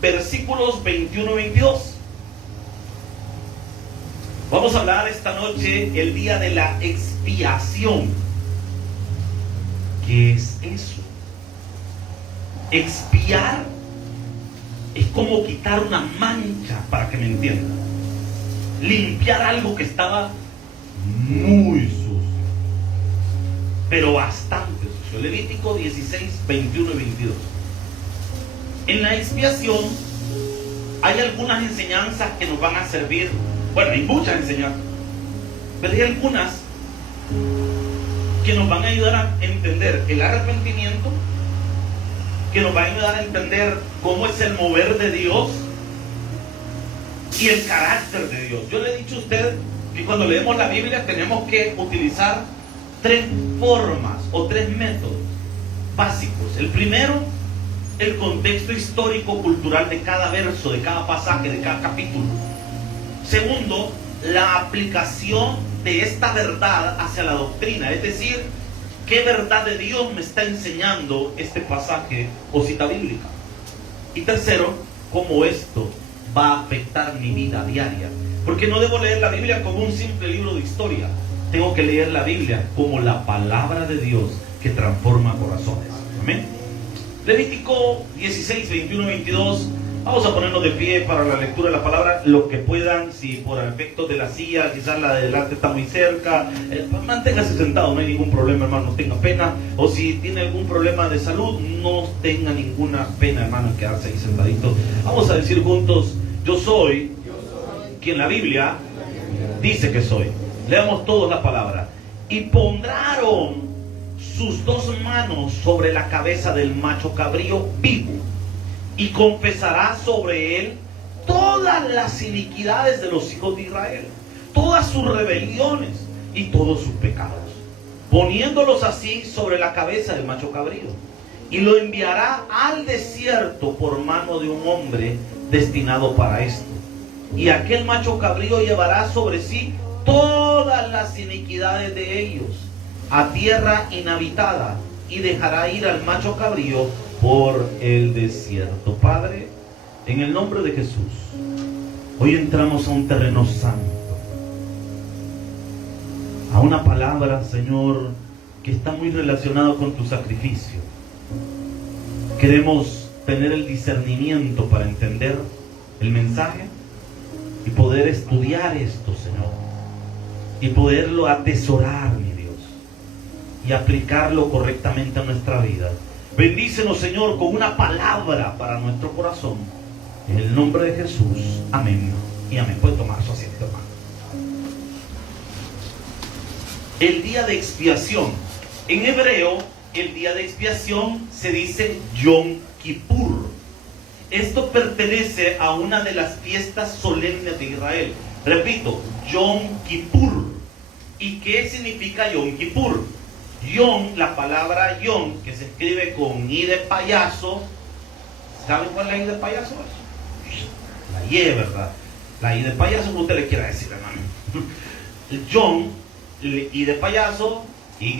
versículos 21 y 22. Vamos a hablar esta noche el día de la expiación. ¿Qué es eso? Expiar es como quitar una mancha, para que me entiendan. Limpiar algo que estaba muy sucio, pero bastante sucio. Levítico 16, 21 y 22. En la expiación hay algunas enseñanzas que nos van a servir. Bueno, hay muchas enseñanzas, pero hay algunas que nos van a ayudar a entender el arrepentimiento, que nos van a ayudar a entender cómo es el mover de Dios y el carácter de Dios. Yo le he dicho a usted que cuando leemos la Biblia tenemos que utilizar tres formas o tres métodos básicos. El primero, el contexto histórico cultural de cada verso, de cada pasaje, de cada capítulo. Segundo, la aplicación de esta verdad hacia la doctrina, es decir, qué verdad de Dios me está enseñando este pasaje o cita bíblica. Y tercero, cómo esto va a afectar mi vida diaria. Porque no debo leer la Biblia como un simple libro de historia. Tengo que leer la Biblia como la palabra de Dios que transforma corazones. Amén. Levítico 16, 21, 22. Vamos a ponernos de pie para la lectura de la palabra. Los que puedan, si por efectos de la silla, quizás la de delante está muy cerca, manténgase sentado, no hay ningún problema, hermano, no tenga pena. O si tiene algún problema de salud, no tenga ninguna pena, hermano, en quedarse ahí sentadito. Vamos a decir juntos: yo soy quien la Biblia dice que soy. Leamos todos la palabra. Y pondrán sus dos manos sobre la cabeza del macho cabrío vivo, y confesará sobre él todas las iniquidades de los hijos de Israel, todas sus rebeliones y todos sus pecados, poniéndolos así sobre la cabeza del macho cabrío, y lo enviará al desierto por mano de un hombre destinado para esto. Y aquel macho cabrío llevará sobre sí todas las iniquidades de ellos a tierra inhabitada, y dejará ir al macho cabrío por el desierto. Padre, en el nombre de Jesús, hoy entramos a un terreno santo, a una palabra, Señor, que está muy relacionada con tu sacrificio. Queremos tener el discernimiento para entender el mensaje y poder estudiar esto, Señor, y poderlo atesorar, mi Dios, y aplicarlo correctamente a nuestra vida. Bendícenos, Señor, con una palabra para nuestro corazón. En el nombre de Jesús. Amén y amén. Pueden tomar su asiento, hermano. El día de expiación. En hebreo, el día de expiación se dice Yom Kippur. Esto pertenece a una de las fiestas solemnes de Israel. Repito, Yom Kippur. ¿Y qué significa Yom Kippur? Yom, la palabra Yom, que se escribe con I de payaso. ¿Saben cuál es la I de payaso? La Y, ¿verdad? La I de payaso, como usted le quiera decir, hermano. El Yom, I de payaso, Y,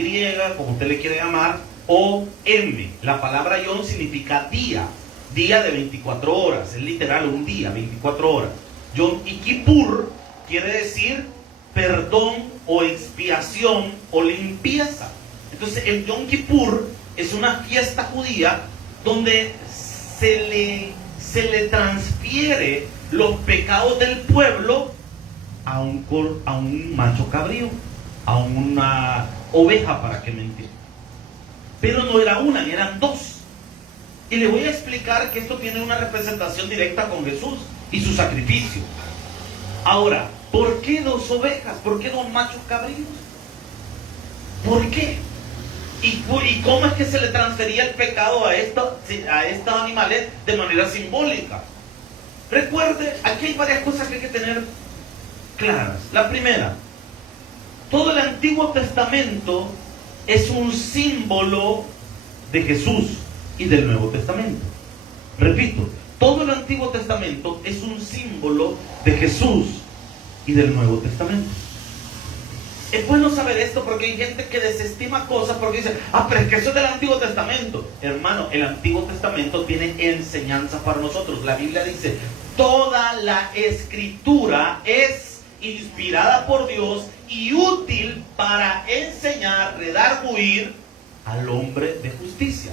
como usted le quiere llamar, o M. La palabra Yom significa día. Día de 24 horas. Es literal un día, 24 horas. Yom y Kippur quiere decir perdón o expiación o limpieza. Entonces el Yom Kippur es una fiesta judía donde se le transfiere los pecados del pueblo a un macho cabrío, a una oveja, para que me entiendan. Pero no era una, eran dos. Y le voy a explicar que esto tiene una representación directa con Jesús y su sacrificio. Ahora, ¿por qué dos ovejas? ¿Por qué dos machos cabríos? ¿Por qué? ¿Y cómo es que se le transfería el pecado a estos animales de manera simbólica? Recuerde, aquí hay varias cosas que hay que tener claras. La primera, todo el Antiguo Testamento es un símbolo de Jesús y del Nuevo Testamento. Repito, todo el Antiguo Testamento es un símbolo de Jesús y del Nuevo Testamento. Es bueno saber esto porque hay gente que desestima cosas porque dice, pero es que eso es del Antiguo Testamento. Hermano, el Antiguo Testamento tiene enseñanza para nosotros. La Biblia dice, toda la escritura es inspirada por Dios y útil para enseñar, redarguir al hombre de justicia.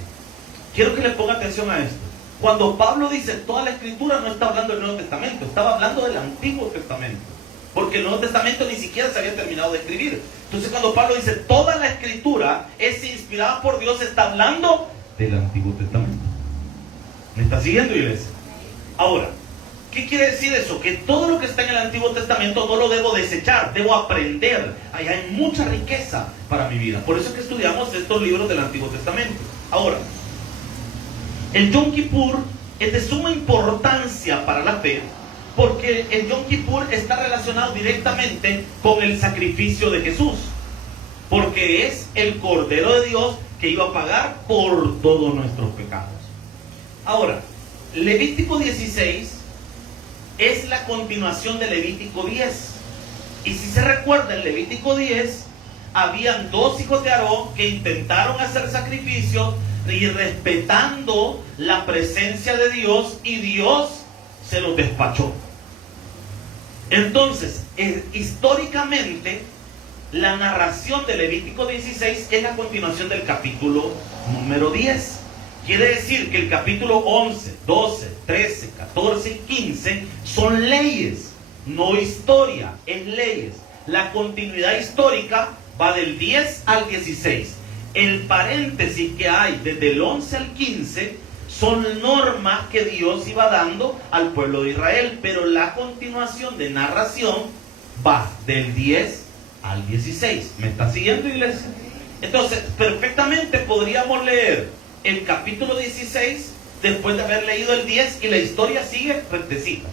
Quiero que le ponga atención a esto. Cuando Pablo dice toda la escritura, no está hablando del Nuevo Testamento, estaba hablando del Antiguo Testamento. Porque el Nuevo Testamento ni siquiera se había terminado de escribir. Entonces cuando Pablo dice toda la escritura es inspirada por Dios, está hablando del Antiguo Testamento. ¿Me está siguiendo, iglesia? Ahora, ¿qué quiere decir eso? Que todo lo que está en el Antiguo Testamento no lo debo desechar, debo aprender. Ahí hay mucha riqueza para mi vida. Por eso es que estudiamos estos libros del Antiguo Testamento. Ahora, el Yom Kippur es de suma importancia para la fe, porque el Yom Kippur está relacionado directamente con el sacrificio de Jesús, porque es el Cordero de Dios que iba a pagar por todos nuestros pecados. Ahora, Levítico 16 es la continuación de Levítico 10. Y si se recuerda, en Levítico 10 habían dos hijos de Aarón que intentaron hacer sacrificios y respetando la presencia de Dios, y Dios se los despachó. Entonces, históricamente, la narración de Levítico 16 es la continuación del capítulo número 10. Quiere decir que el capítulo 11, 12, 13, 14 y 15 son leyes, no historia, es leyes. La continuidad histórica va del 10 al 16. El paréntesis que hay desde el 11 al 15 son normas que Dios iba dando al pueblo de Israel, pero la continuación de narración va del 10 al 16. ¿Me está siguiendo, iglesia? Entonces, perfectamente podríamos leer el capítulo 16 después de haber leído el 10 y la historia sigue rectecita.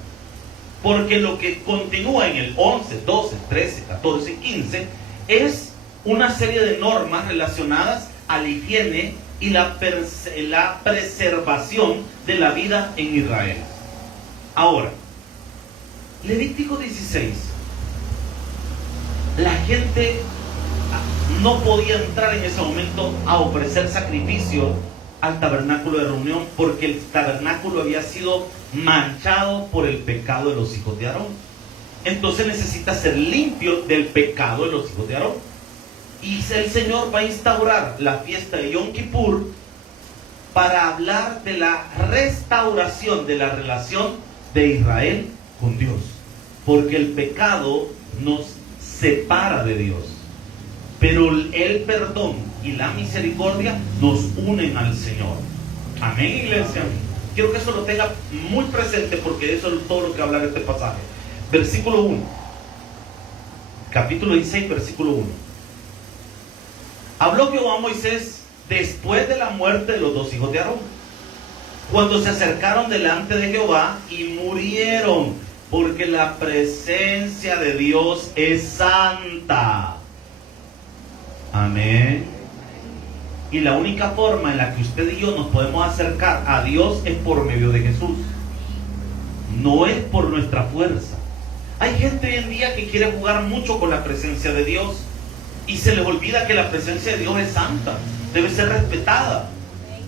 Porque lo que continúa en el 11, 12, 13, 14 y 15 es una serie de normas relacionadas a la higiene y la preservación de la vida en Israel. Ahora, Levítico 16, la gente no podía entrar en ese momento a ofrecer sacrificio al tabernáculo de reunión, porque el tabernáculo había sido manchado por el pecado de los hijos de Aarón. Entonces necesita ser limpio del pecado de los hijos de Aarón. Y el Señor va a instaurar la fiesta de Yom Kippur para hablar de la restauración de la relación de Israel con Dios. Porque el pecado nos separa de Dios, pero el perdón y la misericordia nos unen al Señor. Amén, iglesia. Quiero que eso lo tenga muy presente, porque eso es todo lo que habla de este pasaje. Versículo 1. Capítulo 16, versículo 1. Habló Jehová a Moisés después de la muerte de los dos hijos de Aarón, cuando se acercaron delante de Jehová y murieron, porque la presencia de Dios es santa. Amén. Y la única forma en la que usted y yo nos podemos acercar a Dios es por medio de Jesús. No es por nuestra fuerza. Hay gente hoy en día que quiere jugar mucho con la presencia de Dios y se les olvida que la presencia de Dios es santa, debe ser respetada.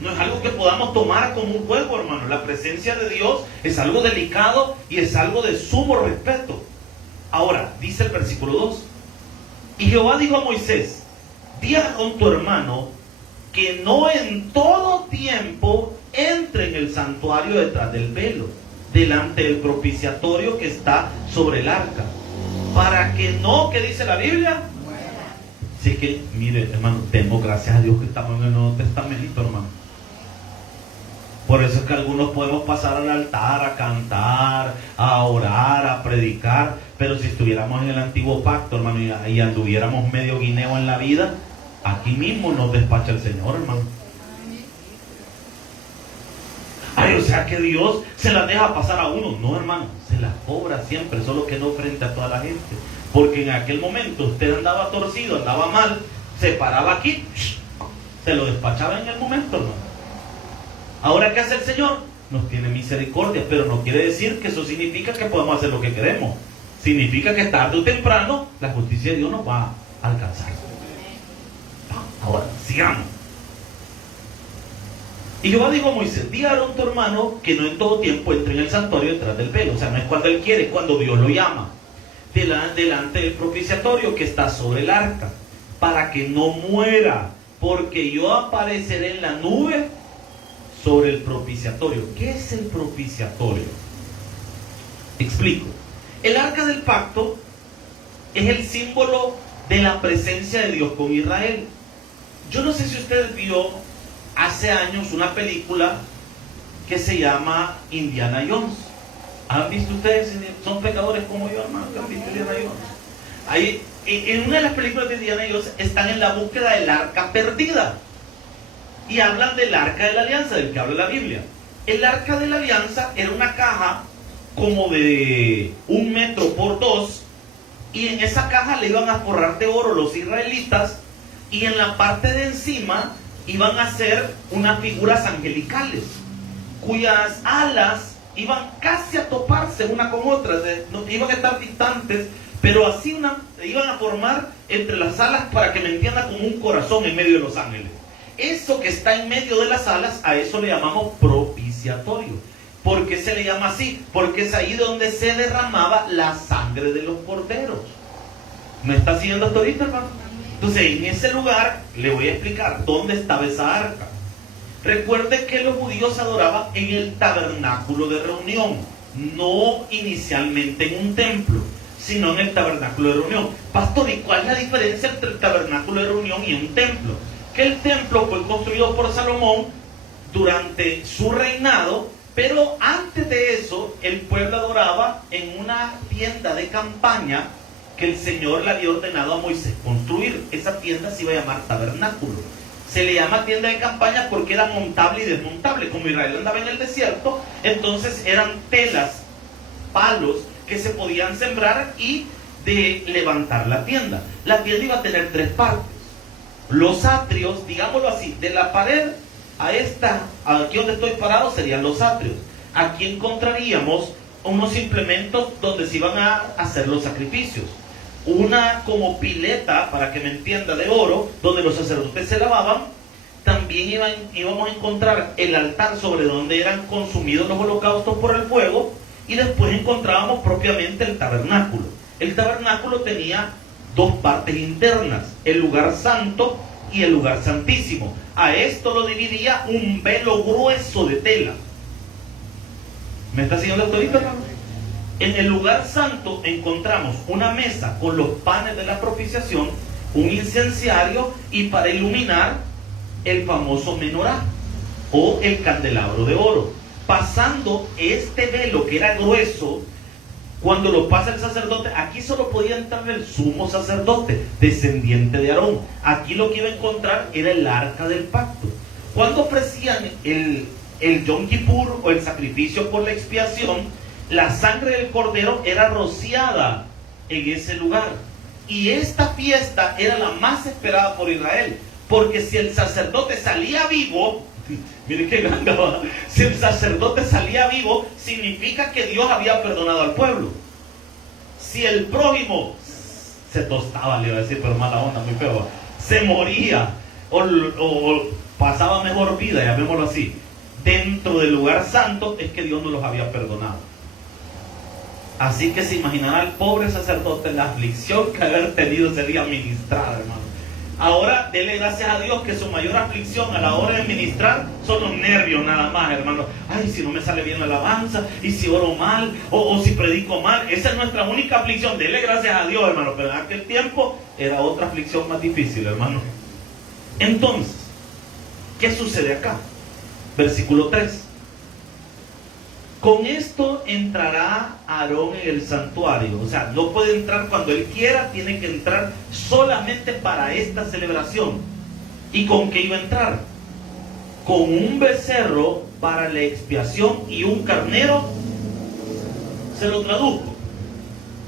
No es algo que podamos tomar como un juego, hermano. La presencia de Dios es algo delicado y es algo de sumo respeto. Ahora, dice el versículo 2. Y Jehová dijo a Moisés: di a Aarón tu hermano que no en todo tiempo entre en el santuario detrás del velo, delante del propiciatorio que está sobre el arca, para que no, ¿qué dice la Biblia? Así que, mire, hermano, demos gracias a Dios que estamos en el Nuevo Testamento, hermano. Por eso es que algunos podemos pasar al altar a cantar, a orar, a predicar, pero si estuviéramos en el antiguo pacto, hermano, y anduviéramos medio guineo en la vida, aquí mismo nos despacha el Señor, hermano. Ay, o sea que Dios se las deja pasar a uno. No, hermano, se las cobra siempre, solo que no frente a toda la gente. Porque en aquel momento usted andaba torcido, andaba mal, se paraba aquí, se lo despachaba en el momento, hermano. Ahora, ¿qué hace el Señor? Nos tiene misericordia, pero no quiere decir que eso significa que podemos hacer lo que queremos. Significa que tarde o temprano la justicia de Dios nos va alcanzar. Ahora, sigamos. Y Jehová dijo a Moisés: di a Aarón tu hermano que no en todo tiempo entre en el santuario detrás del velo. O sea, no es cuando él quiere, es cuando Dios lo llama. Delante del propiciatorio que está sobre el arca, para que no muera, porque yo apareceré en la nube sobre el propiciatorio. ¿Qué es el propiciatorio? Explico. El arca del pacto es el símbolo de la presencia de Dios con Israel. Yo no sé si usted vio hace años una película que se llama Indiana Jones. ¿Han visto ustedes? Son pecadores como yo, hermano, que han visto Indiana Jones. Ahí, en una de las películas de Indiana Jones están en la búsqueda del arca perdida. Y hablan del arca de la alianza, del que habla la Biblia. El arca de la alianza era una caja como de 1 metro por 2, y en esa caja le iban a forrar de oro los israelitas, y en la parte de encima iban a hacer unas figuras angelicales, cuyas alas iban casi a toparse una con otra, no, iban a estar distantes, pero así iban a formar entre las alas, para que me entienda, como un corazón en medio de los ángeles. Eso que está en medio de las alas, a eso le llamamos propiciatorio. ¿Por qué se le llama así? Porque es ahí donde se derramaba la sangre de los corderos. ¿Me está siguiendo hasta ahorita, hermano? Entonces, en ese lugar le voy a explicar dónde estaba esa arca. Recuerde que los judíos adoraban en el tabernáculo de reunión, no inicialmente en un templo, sino en el tabernáculo de reunión. Pastor, ¿y cuál es la diferencia entre el tabernáculo de reunión y un templo? Que el templo fue construido por Salomón durante su reinado, pero antes de eso el pueblo adoraba en una tienda de campaña que el Señor le había ordenado a Moisés construir. Esa tienda se iba a llamar tabernáculo. Se le llama tienda de campaña porque era montable y desmontable. Como Israel andaba en el desierto, entonces eran telas, palos que se podían sembrar y de levantar la tienda. La tienda iba a tener 3 partes. Los atrios, digámoslo así, de la pared a aquí donde estoy parado serían los atrios. Aquí encontraríamos unos implementos donde se iban a hacer los sacrificios. Una como pileta, para que me entienda, de oro, donde los sacerdotes se lavaban. También íbamos a encontrar el altar sobre donde eran consumidos los holocaustos por el fuego. Y después encontrábamos propiamente el tabernáculo. El tabernáculo tenía 2 partes internas, el lugar santo y el lugar santísimo. A esto lo dividía un velo grueso de tela. ¿Me está siguiendo hasta ahorita, hermano? En el lugar santo encontramos una mesa con los panes de la propiciación, un incenciario, y para iluminar el famoso menorá o el candelabro de oro. Pasando este velo que era grueso, cuando lo pasa el sacerdote, aquí solo podía entrar el sumo sacerdote, descendiente de Aarón. Aquí lo que iba a encontrar era el arca del pacto. Cuando ofrecían el Yom Kippur o el sacrificio por la expiación, la sangre del cordero era rociada en ese lugar. Y esta fiesta era la más esperada por Israel, porque si el sacerdote salía vivo, miren qué ganga, ¿va? Si el sacerdote salía vivo, significa que Dios había perdonado al pueblo. Si el prójimo se tostaba, le iba a decir, pero mala onda, muy feo, se moría o pasaba mejor vida, llamémoslo así, dentro del lugar santo, es que Dios no los había perdonado. Así que se imaginará al pobre sacerdote la aflicción que haber tenido ese día ministrada, hermano. Ahora, dele gracias a Dios que su mayor aflicción a la hora de ministrar son los nervios nada más, hermano. Ay, si no me sale bien la alabanza, y si oro mal, o si predico mal. Esa es nuestra única aflicción. Dele gracias a Dios, hermano. Pero en aquel tiempo era otra aflicción más difícil, hermano. Entonces, ¿qué sucede acá? Versículo 3. Con esto entrará Aarón en el santuario. O sea, no puede entrar cuando él quiera, tiene que entrar solamente para esta celebración. ¿Y con qué iba a entrar? Con un becerro para la expiación y un carnero. Se lo traduzco.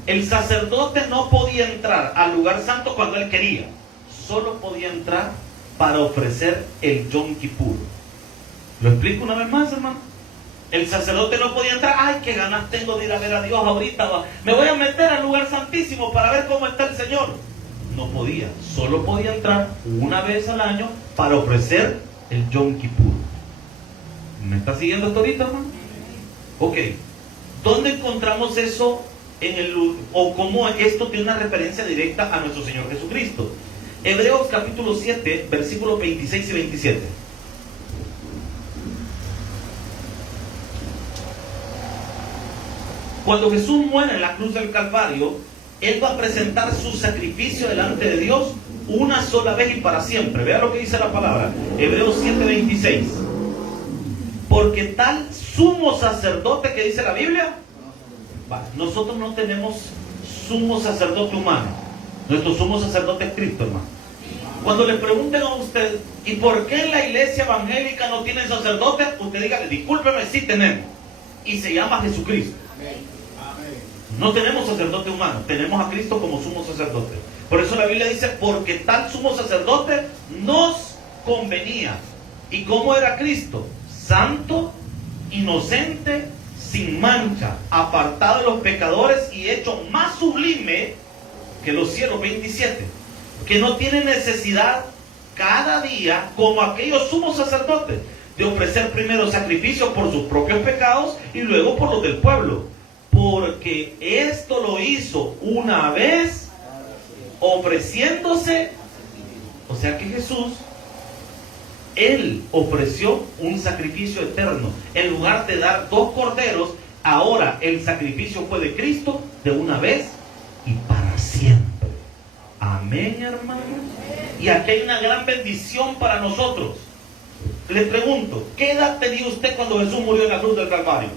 El sacerdote no podía entrar al lugar santo cuando él quería. Solo podía entrar para ofrecer el Yom Kippur. ¿Lo explico una vez más, hermano? El sacerdote no podía entrar. Ay, qué ganas tengo de ir a ver a Dios ahorita. Me voy a meter al lugar santísimo para ver cómo está el Señor. no podía. Solo podía entrar una vez al año para ofrecer el Yom Kippur. ¿Me está siguiendo hasta ahorita, hermano? Ok. ¿Dónde encontramos eso o cómo esto tiene una referencia directa a nuestro Señor Jesucristo? Hebreos capítulo 7, versículos 26 y 27. Cuando Jesús muere en la cruz del Calvario, Él va a presentar su sacrificio delante de Dios una sola vez y para siempre. Vea lo que dice la palabra. Hebreos 7, 26. Porque tal sumo sacerdote que dice la Biblia, nosotros no tenemos sumo sacerdote humano. Nuestro sumo sacerdote es Cristo, hermano. Cuando le pregunten a usted, ¿y por qué en la iglesia evangélica no tienen sacerdote? Usted dígale, discúlpeme, sí tenemos. Y se llama Jesucristo. No tenemos sacerdote humano, tenemos a Cristo como sumo sacerdote. Por eso la Biblia dice, porque tal sumo sacerdote nos convenía. ¿Y cómo era Cristo? Santo, inocente, sin mancha, apartado de los pecadores y hecho más sublime que los cielos. 27. Que no tiene necesidad cada día, como aquellos sumos sacerdotes, de ofrecer primero sacrificios por sus propios pecados y luego por los del pueblo. Porque esto lo hizo una vez, ofreciéndose. O sea que Jesús, Él ofreció un sacrificio eterno. En lugar de dar 2 corderos, ahora el sacrificio fue de Cristo de una vez y para siempre. Amén, hermano. Y aquí hay una gran bendición para nosotros. Le pregunto, ¿qué edad tenía usted cuando Jesús murió en la cruz del Calvario?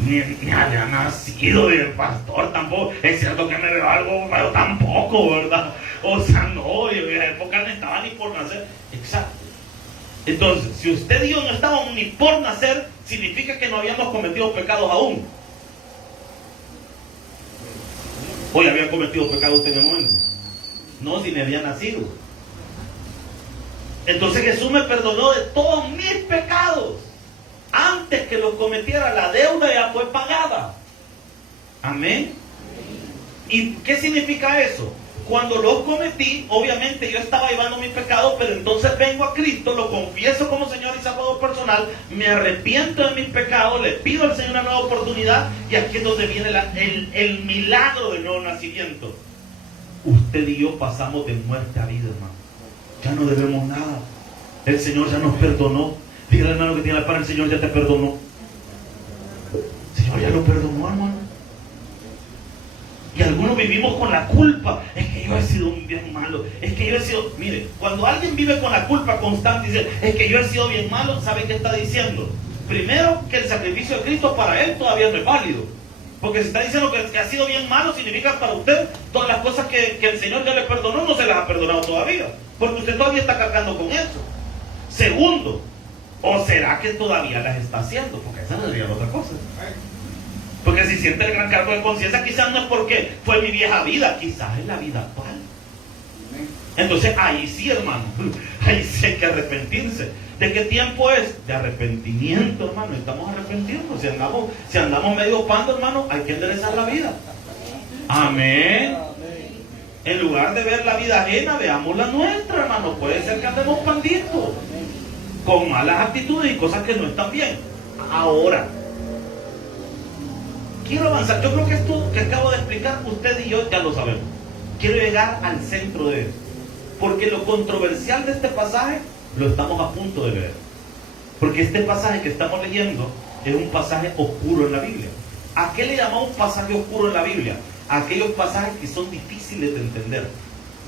Ni había nacido, el pastor tampoco. Es cierto que me veo algo, pero tampoco, ¿verdad? O sea, no, en la época no estaba ni por nacer. Exacto. Entonces, si usted y yo no estábamos ni por nacer, significa que no habíamos cometido pecados aún. Hoy había cometido pecados usted en el momento. No, si me había nacido. Entonces Jesús me perdonó de todos mis pecados. Antes que los cometiera, la deuda ya fue pagada. Amén. ¿Y qué significa eso? Cuando los cometí, obviamente yo estaba llevando mis pecados, pero entonces vengo a Cristo, lo confieso como Señor y Salvador personal, me arrepiento de mis pecados, le pido al Señor una nueva oportunidad, y aquí es donde viene el milagro del nuevo nacimiento. Usted y yo pasamos de muerte a vida, hermano. Ya no debemos nada. El Señor ya nos perdonó. Dígale, hermano, que tiene la paz, el Señor ya te perdonó. El Señor ya lo perdonó, hermano. Y algunos vivimos con la culpa. Es que yo he sido un bien malo. Es que yo he sido... Mire, cuando alguien vive con la culpa constante y dice, es que yo he sido bien malo, ¿sabe qué está diciendo? Primero, que el sacrificio de Cristo para él todavía no es válido. Porque si está diciendo que ha sido bien malo, significa para usted todas las cosas que el Señor ya le perdonó, no se las ha perdonado todavía. Porque usted todavía está cargando con eso. Segundo, ¿o será que todavía las está haciendo? Porque esa no sería otra cosa. Porque si siente el gran cargo de conciencia, quizás no es porque fue mi vieja vida, quizás es la vida actual. Entonces ahí sí, hermano, ahí sí hay que arrepentirse. ¿De qué tiempo es? De arrepentimiento, hermano. Estamos arrepentiendo. Si andamos medio pando, hermano, hay que enderezar la vida. Amén. En lugar de ver la vida ajena, veamos la nuestra, hermano. Puede ser que andemos panditos, con malas actitudes y cosas que no están bien. Ahora, quiero avanzar. Yo creo que esto que acabo de explicar, usted y yo ya lo sabemos. Quiero llegar al centro de eso. Porque lo controversial de este pasaje lo estamos a punto de ver. Porque este pasaje que estamos leyendo es un pasaje oscuro en la Biblia. ¿A qué le llamamos pasaje oscuro en la Biblia? A aquellos pasajes que son difíciles de entender.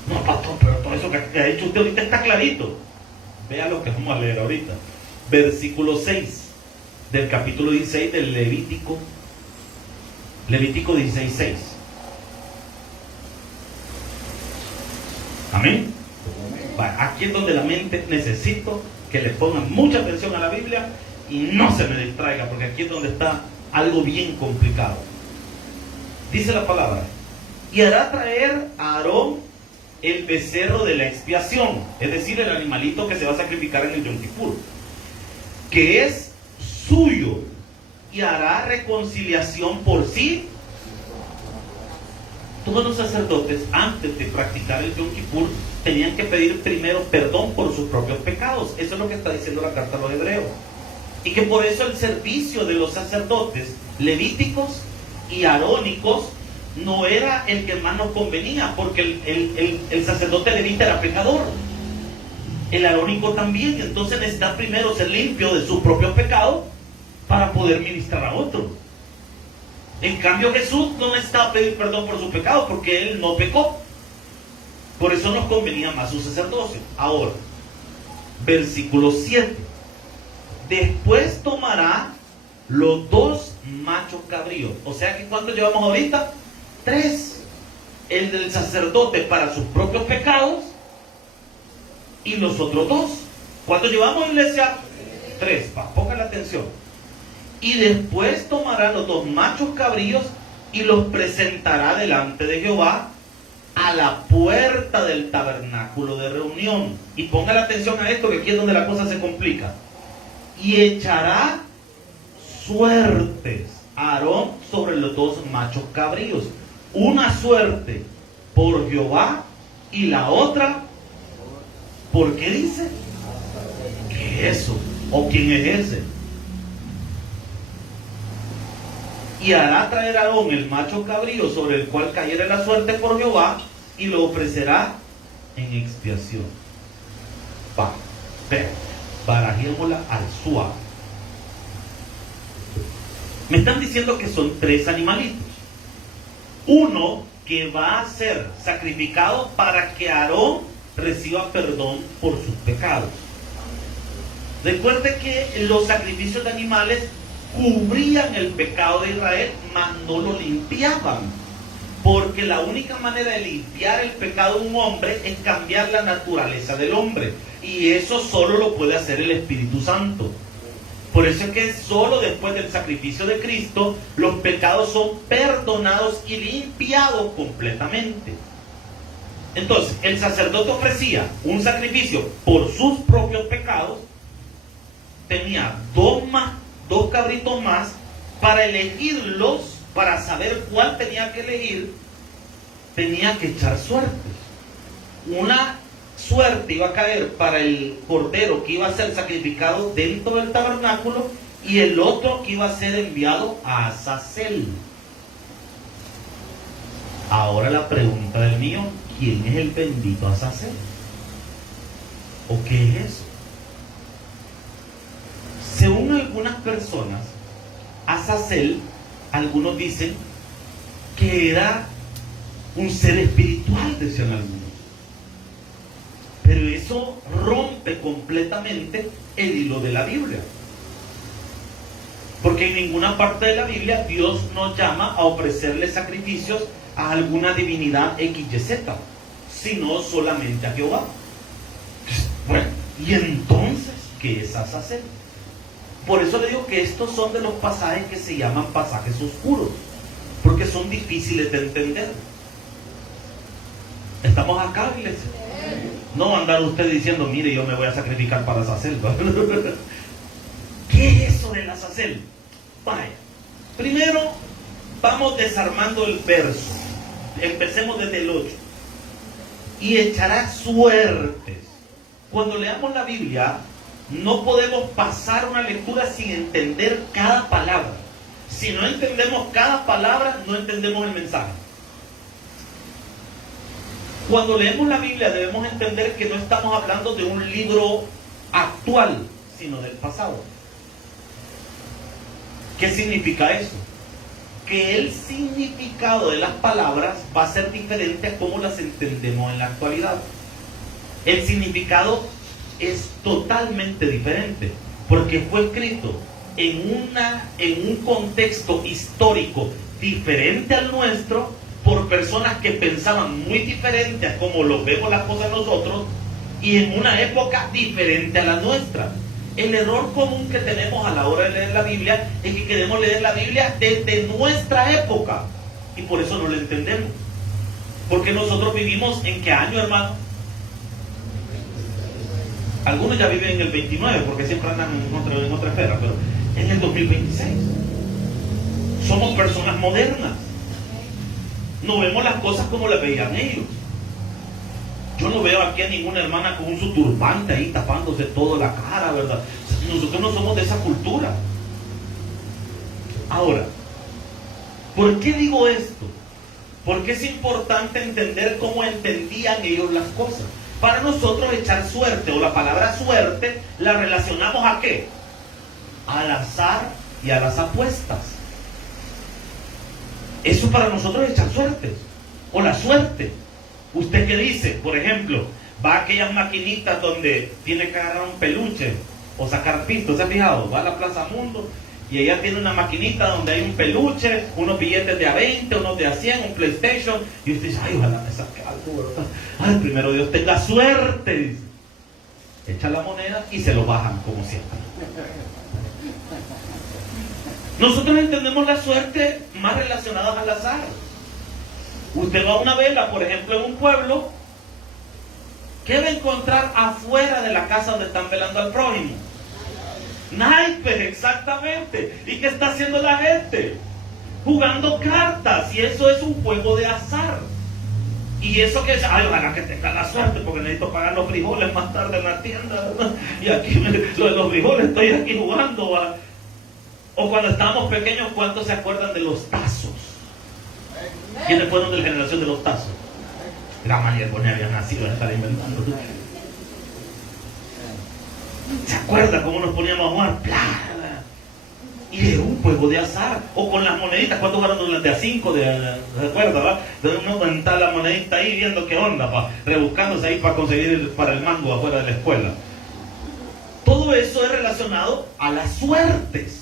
No, pastor, pero todo eso que ha dicho usted ahorita está clarito. Vea lo que vamos a leer ahorita. Versículo 6 del capítulo 16 del Levítico. Levítico 16:6. Amén. Aquí es donde la mente necesito que le pongan mucha atención a la Biblia y no se me distraiga, porque aquí es donde está algo bien complicado. Dice la palabra: y hará traer a Aarón el becerro de la expiación, es decir, el animalito que se va a sacrificar en el Yom Kippur, que es suyo, y hará reconciliación por sí Todos los sacerdotes, antes de practicar el Yom Kippur, tenían que pedir primero perdón por sus propios pecados. Eso es lo que está diciendo la carta a los Hebreos. Y que por eso el servicio de los sacerdotes levíticos y arónicos no era el que más nos convenía, porque el sacerdote levita era pecador, el arónico también. Entonces necesita primero ser limpio de sus propios pecados para poder ministrar a otros. En cambio, Jesús no necesitaba pedir perdón por sus pecados porque él no pecó. Por eso nos convenía más su sacerdocio. Ahora, versículo 7. Después tomará los 2 machos cabríos. O sea que ¿cuántos llevamos ahorita? 3. El del sacerdote para sus propios pecados y los otros 2. ¿Cuántos llevamos, iglesia? 3. Pongan atención. Y después tomará los 2 machos cabríos y los presentará delante de Jehová a la puerta del tabernáculo de reunión. Y pongan atención a esto, que aquí es donde la cosa se complica. Y echará suertes Aarón sobre los 2 machos cabríos. Una suerte por Jehová y la otra, ¿por qué dice? ¿Qué es eso? ¿O quién es ese? Y hará traer a Aarón el macho cabrío sobre el cual cayere la suerte por Jehová y lo ofrecerá en expiación. Barajémosla al suave. Me están diciendo que son 3 animalitos. Uno que va a ser sacrificado para que Aarón reciba perdón por sus pecados. Recuerde que los sacrificios de animales cubrían el pecado de Israel, mas no lo limpiaban, porque la única manera de limpiar el pecado de un hombre es cambiar la naturaleza del hombre, y eso solo lo puede hacer el Espíritu Santo. Por eso es que solo después del sacrificio de Cristo los pecados son perdonados y limpiados completamente. Entonces el sacerdote ofrecía un sacrificio por sus propios pecados, tenía 2 cabritos más para elegirlos, para saber cuál tenía que elegir. Tenía que echar suertes. Una suerte iba a caer para el cordero que iba a ser sacrificado dentro del tabernáculo y el otro que iba a ser enviado a Azazel. Ahora la pregunta del mío: ¿quién es el bendito Azazel? ¿O qué es eso? Según algunas personas, Azazel, algunos dicen que era un ser espiritual, decían algunos. Pero eso rompe completamente el hilo de la Biblia. Porque en ninguna parte de la Biblia Dios nos llama a ofrecerle sacrificios a alguna divinidad XYZ, sino solamente a Jehová. Bueno, y entonces, ¿qué es Azazel? Por eso le digo que estos son de los pasajes que se llaman pasajes oscuros, porque son difíciles de entender. ¿Estamos acá, iglesia? No va a andar usted diciendo: mire, yo me voy a sacrificar para Azazel. ¿Qué es eso del Azazel? Vaya, primero vamos desarmando el verso. Empecemos desde el 8. Y echará suertes. Cuando leamos la Biblia, no podemos pasar una lectura sin entender cada palabra. Si no entendemos cada palabra, no entendemos el mensaje. Cuando leemos la Biblia debemos entender que no estamos hablando de un libro actual, sino del pasado. ¿Qué significa eso? Que el significado de las palabras va a ser diferente a cómo las entendemos en la actualidad. El significado es totalmente diferente, porque fue escrito en un contexto histórico diferente al nuestro, por personas que pensaban muy diferente a como lo vemos las cosas nosotros, y en una época diferente a la nuestra. El error común que tenemos a la hora de leer la Biblia es que queremos leer la Biblia desde nuestra época, y por eso no la entendemos. Porque nosotros vivimos ¿en qué año, hermano? Algunos ya viven en el 29, porque siempre andan en otra esfera, pero en el 2026 somos personas modernas. No vemos las cosas como las veían ellos. Yo no veo aquí a ninguna hermana con su turbante ahí tapándose toda la cara, ¿verdad? Nosotros no somos de esa cultura. Ahora, ¿por qué digo esto? Porque es importante entender cómo entendían ellos las cosas. Para nosotros echar suerte, o la palabra suerte, la relacionamos ¿a qué? Al azar y a las apuestas. Eso para nosotros es echar suerte, o la suerte. ¿Usted qué dice? Por ejemplo, va a aquellas maquinitas donde tiene que agarrar un peluche o sacar pistos, ¿se ha fijado? Va a la Plaza Mundo y ella tiene una maquinita donde hay un peluche, unos billetes de a 20, unos de a 100, un PlayStation, y usted dice, ay, ojalá me saque algo, ¿verdad? Ay, primero Dios tenga suerte, dice. Echa la moneda y se lo bajan como siempre. Nosotros entendemos la suerte más relacionada al azar. Usted va a una vela, por ejemplo, en un pueblo, ¿qué va a encontrar afuera de la casa donde están velando al prójimo? Naipes, exactamente. ¿Y qué está haciendo la gente? Jugando cartas, y eso es un juego de azar. Y eso que es, ay, ojalá que tenga la suerte, porque necesito pagar los frijoles más tarde en la tienda, ¿verdad? Y aquí, lo de los frijoles, estoy aquí jugando, ¿verdad? O cuando estábamos pequeños, ¿cuántos se acuerdan de los tazos? ¿Quiénes fueron de la generación de los tazos? La mayoría ni había nacido, ya estar inventando. ¿Se acuerda cómo nos poníamos a jugar? Y era un juego de azar. O con las moneditas, ¿cuántos jugaron las de a 5? ¿Se acuerda, verdad? Entonces uno cuenta la monedita ahí viendo qué onda, rebuscándose ahí para conseguir para el mango afuera de la escuela. Todo eso es relacionado a las suertes.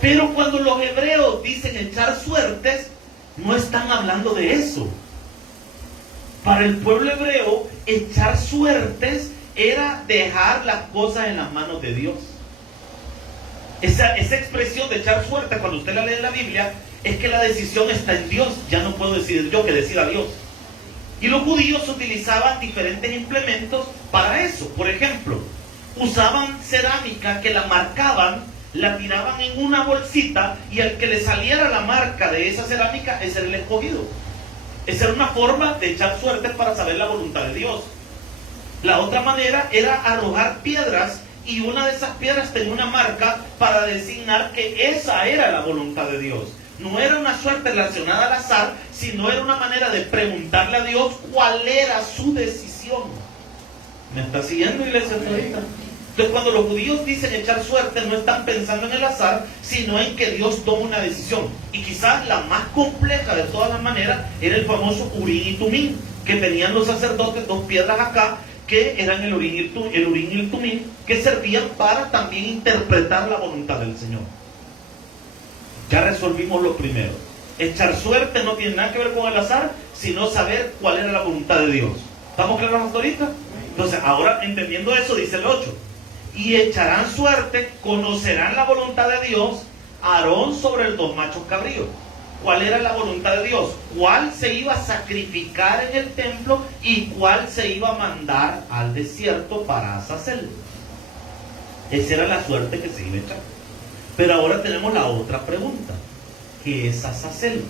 Pero cuando los hebreos dicen echar suertes, no están hablando de eso. Para el pueblo hebreo, echar suertes era dejar las cosas en las manos de Dios. Esa expresión de echar suerte, cuando usted la lee en la Biblia, es que la decisión está en Dios. Ya no puedo decidir yo, que decida Dios. Y los judíos utilizaban diferentes implementos para eso. Por ejemplo, usaban cerámica que la marcaban, la tiraban en una bolsita, y al que le saliera la marca de esa cerámica, ese era el escogido. Esa era una forma de echar suerte para saber la voluntad de Dios. La otra manera era arrojar piedras, y una de esas piedras tenía una marca para designar que esa era la voluntad de Dios. No era una suerte relacionada al azar, sino era una manera de preguntarle a Dios cuál era su decisión. ¿Me está siguiendo, iglesia? Entonces, cuando los judíos dicen echar suerte, no están pensando en el azar, sino en que Dios toma una decisión. Y quizás la más compleja de todas las maneras era el famoso Urim y Tumim, que tenían los sacerdotes dos piedras acá, que eran el Urim y el Tumim, que servían para también interpretar la voluntad del Señor. Ya resolvimos lo primero. Echar suerte no tiene nada que ver con el azar, sino saber cuál era la voluntad de Dios. ¿Estamos claros hasta ahorita? Entonces, ahora entendiendo eso, dice el 8. Y echarán suerte, conocerán la voluntad de Dios, Aarón sobre los dos machos cabríos. ¿Cuál era la voluntad de Dios? ¿Cuál se iba a sacrificar en el templo y cuál se iba a mandar al desierto para Azazel? Esa era la suerte que se iba a echar. Pero ahora tenemos la otra pregunta. ¿Qué es Azazel?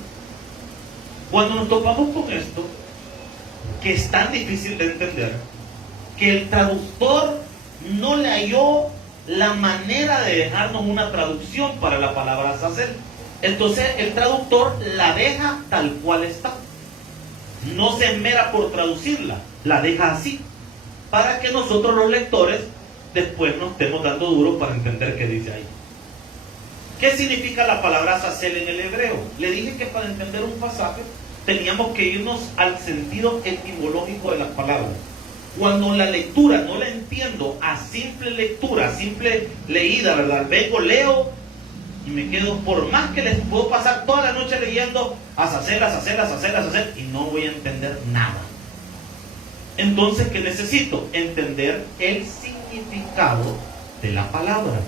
Cuando nos topamos con esto, que es tan difícil de entender, que el traductor no le halló la manera de dejarnos una traducción para la palabra Azazel. Entonces el traductor la deja tal cual está. No se esmera por traducirla, la deja así, para que nosotros los lectores después nos estemos dando duro para entender qué dice ahí. ¿Qué significa la palabra Azazel en el hebreo? Le dije que para entender un pasaje teníamos que irnos al sentido etimológico de las palabras. Cuando la lectura no la entiendo a simple lectura, a simple leída, ¿verdad? Vengo, leo y me quedo, por más que les puedo pasar toda la noche leyendo Azazel, y no voy a entender nada. Entonces, ¿qué necesito? Entender el significado de la palabra.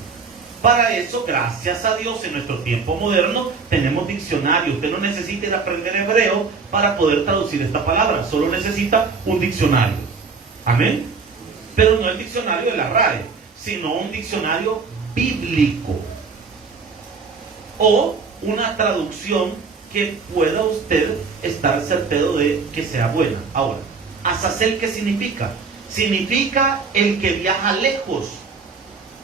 Para eso, gracias a Dios, en nuestro tiempo moderno tenemos diccionario. Usted no necesita ir a aprender hebreo para poder traducir esta palabra, solo necesita un diccionario. Amén. Pero no el diccionario de la RAE, sino un diccionario bíblico, o una traducción que pueda usted estar certero de que sea buena. Ahora, Azazel, ¿qué significa? Significa el que viaja lejos.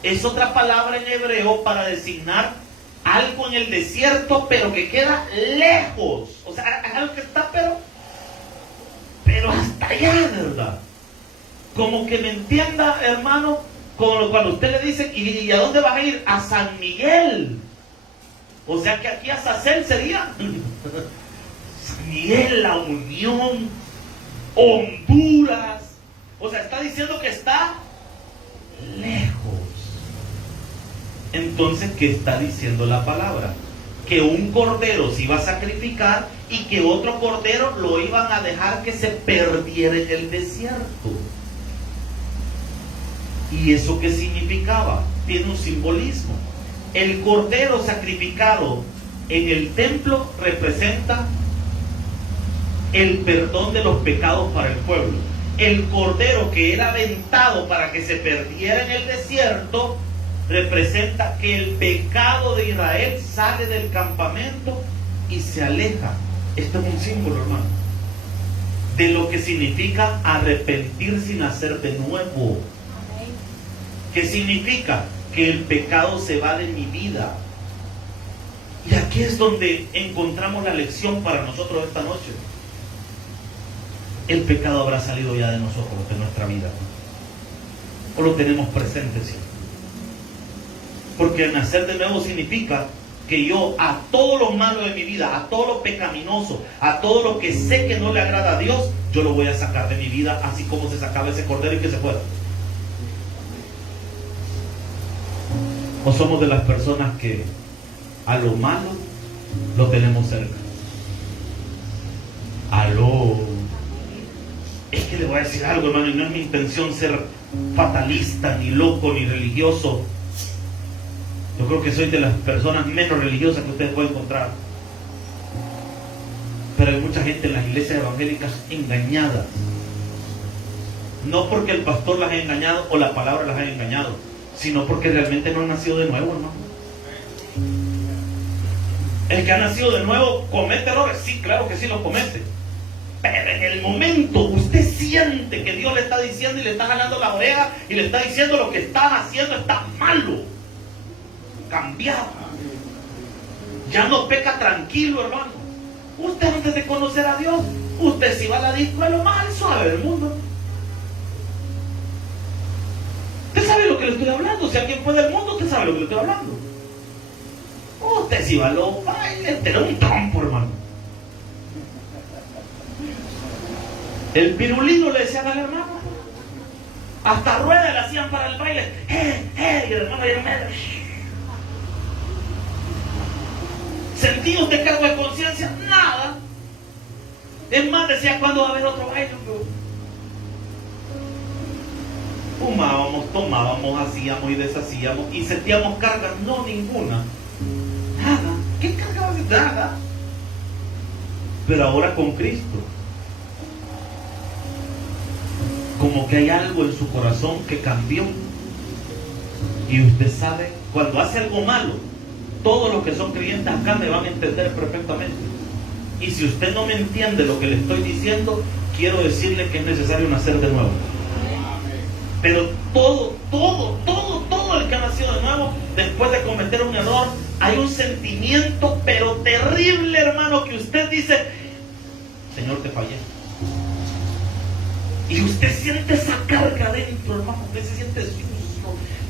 Es otra palabra en hebreo para designar algo en el desierto, pero que queda lejos. O sea, algo que está, pero hasta allá, ¿verdad? Como que me entienda, hermano, cuando usted le dice, ¿y a dónde vas a ir? A San Miguel. O sea que aquí Azazel sería San Miguel, La Unión, Honduras. O sea, está diciendo que está lejos. Entonces, ¿qué está diciendo la palabra? Que un cordero se iba a sacrificar y que otro cordero lo iban a dejar que se perdiera en el desierto. ¿Y eso qué significaba? Tiene un simbolismo. El cordero sacrificado en el templo representa el perdón de los pecados para el pueblo. El cordero que era aventado para que se perdiera en el desierto representa que el pecado de Israel sale del campamento y se aleja. Esto es un símbolo, hermano, de lo que significa arrepentirse y nacer de nuevo. ¿Qué significa? Que el pecado se va de mi vida. Y aquí es donde encontramos la lección para nosotros esta noche. El pecado habrá salido ya de nosotros, de nuestra vida. O lo tenemos presente siempre. Porque nacer de nuevo significa que yo a todo lo malo de mi vida, a todo lo pecaminoso, a todo lo que sé que no le agrada a Dios, yo lo voy a sacar de mi vida, así como se sacaba ese cordero y que se fuera. O somos de las personas que a lo malo lo tenemos cerca. Aló. Es que le voy a decir algo, hermano, y no es mi intención ser fatalista, ni loco, ni religioso. Yo creo que soy de las personas menos religiosas que ustedes pueden encontrar. Pero hay mucha gente en las iglesias evangélicas engañada. No porque el pastor las haya engañado o la palabra las haya engañado, sino porque realmente no han nacido de nuevo, hermano. El que ha nacido de nuevo comete errores, sí, claro que sí los comete. Pero en el momento usted siente que Dios le está diciendo y le está jalando la oreja y le está diciendo lo que estás haciendo está malo. Cambiado. Ya no peca tranquilo, hermano. Usted antes de conocer a Dios, usted se iba a la disco de lo más suave del mundo. Usted sabe lo que le estoy hablando. Si alguien fue del mundo, usted sabe lo que le estoy hablando. Usted se iba a los bailes, era un trompo, hermano. El pirulino le decían al hermano. Hasta ruedas le hacían para el baile. Y el hermano ya medio. ¿Sentía usted cargo de conciencia? Nada. Es más, decía, ¿cuándo va a haber otro baile? Fumábamos, tomábamos, hacíamos y deshacíamos y sentíamos cargas. No, ninguna. Nada. ¿Qué carga va a ser? Nada. Pero ahora con Cristo, como que hay algo en su corazón que cambió. Y usted sabe, cuando hace algo malo, todos los que son creyentes acá me van a entender perfectamente. Y si usted no me entiende lo que le estoy diciendo, quiero decirle que es necesario nacer de nuevo. Pero todo el que ha nacido de nuevo, después de cometer un error, hay un sentimiento pero terrible, hermano, que usted dice, Señor, te fallé. Y usted siente esa carga adentro, hermano. Usted se siente sucio,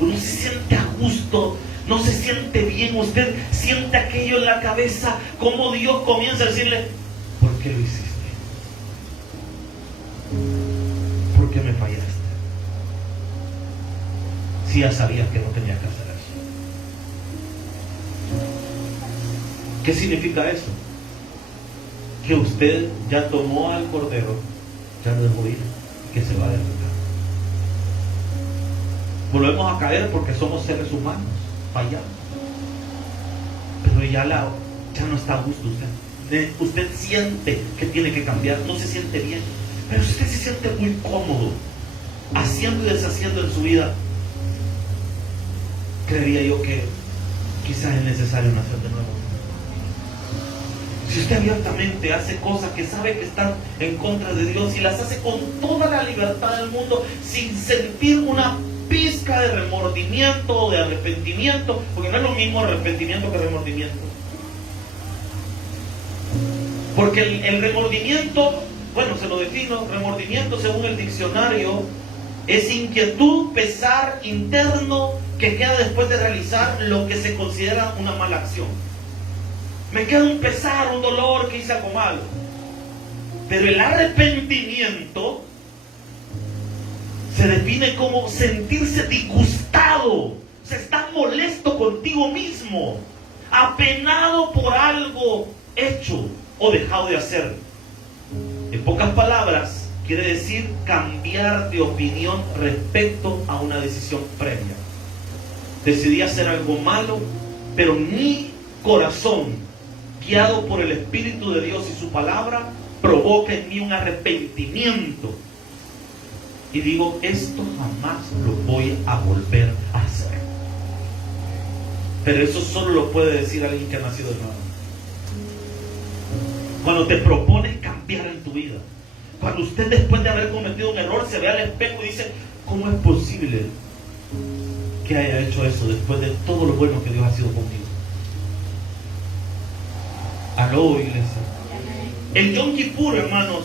no se siente a gusto, no se siente bien. Usted siente aquello en la cabeza, como Dios comienza a decirle, ¿por qué lo hiciste? ¿Por qué me fallaste? Si ya sabías que no tenías que hacer eso. ¿Qué significa eso? Que usted ya tomó al cordero, ya no dejó ir, que se va a derrotar. Volvemos a caer porque somos seres humanos, fallamos. Pero ya no está a gusto usted. Usted siente que tiene que cambiar, no se siente bien, pero usted se siente muy cómodo haciendo y deshaciendo en su vida. Creería yo que quizás es necesario nacer de nuevo. Si usted abiertamente hace cosas que sabe que están en contra de Dios y las hace con toda la libertad del mundo, sin sentir una pizca de remordimiento o de arrepentimiento, porque no es lo mismo arrepentimiento que remordimiento. Porque el remordimiento, bueno, se lo defino, remordimiento según el diccionario, es inquietud, pesar interno que queda después de realizar lo que se considera una mala acción. Me queda un pesar, un dolor que hice algo malo. Pero el arrepentimiento se define como sentirse disgustado, se está molesto contigo mismo, apenado por algo hecho o dejado de hacer. En pocas palabras, quiere decir cambiar de opinión respecto a una decisión previa. Decidí hacer algo malo, pero mi corazón, guiado por el Espíritu de Dios y su palabra, provoca en mí un arrepentimiento. Y digo, esto jamás lo voy a volver a hacer. Pero eso solo lo puede decir alguien que ha nacido de nuevo. Cuando te propones cambiar en tu vida, cuando usted después de haber cometido un error se ve al espejo y dice, ¿cómo es posible que haya hecho eso después de todo lo bueno que Dios ha sido conmigo? Aló, iglesia. El Yom Kippur, hermanos,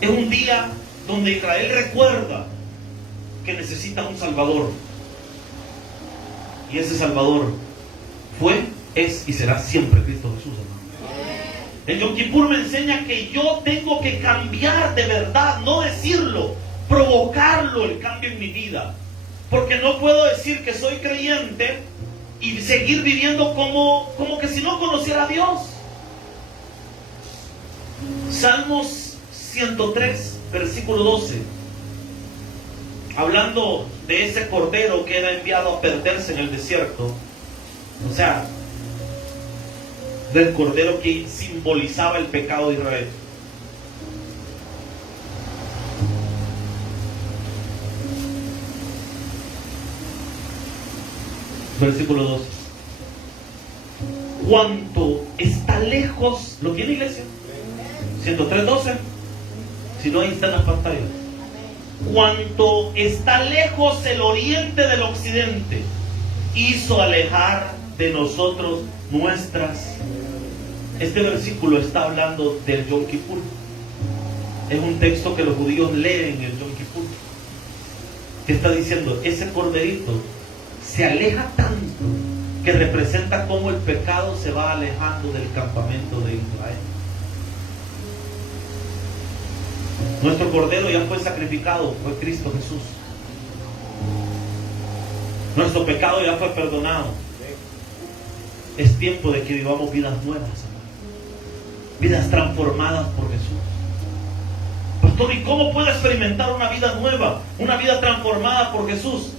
es un día donde Israel recuerda que necesita un Salvador. Y ese Salvador fue, es y será siempre Cristo Jesús, hermano. El Yom Kippur me enseña que yo tengo que cambiar de verdad, no decirlo, provocarlo, el cambio en mi vida. Porque no puedo decir que soy creyente y seguir viviendo como que si no conociera a Dios. Salmos 103, versículo 12. Hablando de ese cordero que era enviado a perderse en el desierto. O sea, del cordero que simbolizaba el pecado de Israel. Versículo 12. Cuanto está lejos, ¿lo tiene, iglesia? 103:12. Si no, ahí están las pantallas. Cuanto está lejos el oriente del occidente, hizo alejar de nosotros nuestras. Este versículo está hablando del Yom Kippur. Es un texto que los judíos leen el Yom Kippur, que está diciendo, ese corderito se aleja tanto que representa cómo el pecado se va alejando del campamento de Israel. Nuestro cordero ya fue sacrificado, fue Cristo Jesús. Nuestro pecado ya fue perdonado. Es tiempo de que vivamos vidas nuevas, hermano. Vidas transformadas por Jesús. Pastor, ¿y cómo puedo experimentar una vida nueva? Una vida transformada por Jesús.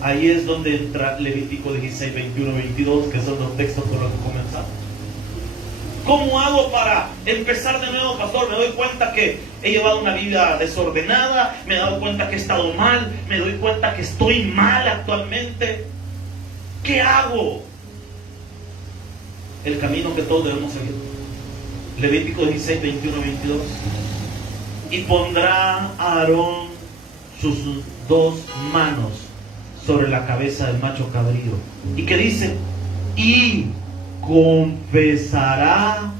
Ahí es donde entra Levítico 16, 21, 22, que son los textos con los que comenzamos. ¿Cómo hago para empezar de nuevo, pastor? Me doy cuenta que he llevado una vida desordenada, me he dado cuenta que he estado mal, me doy cuenta que estoy mal actualmente. ¿Qué hago? El camino que todos debemos seguir. Levítico 16, 21, 22. Y pondrá a Aarón sus dos manos sobre la cabeza del macho cabrío. ¿Y qué dice? Y confesará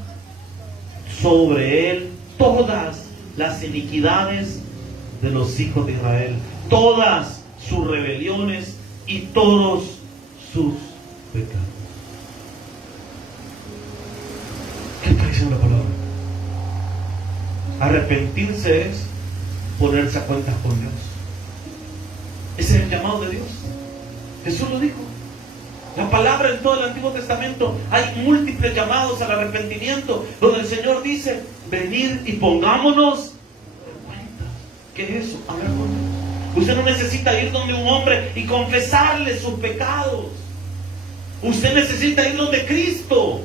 sobre él todas las iniquidades de los hijos de Israel, todas sus rebeliones y todos sus pecados. ¿Qué está diciendo la palabra? Arrepentirse es ponerse a cuentas con Dios. Ese es el llamado de Dios. Jesús lo dijo. La palabra en todo el Antiguo Testamento hay múltiples llamados al arrepentimiento, donde el Señor dice, venid y pongámonos en cuenta. ¿Qué es eso? Hablar con Dios. Usted no necesita ir donde un hombre y confesarle sus pecados. Usted necesita ir donde Cristo.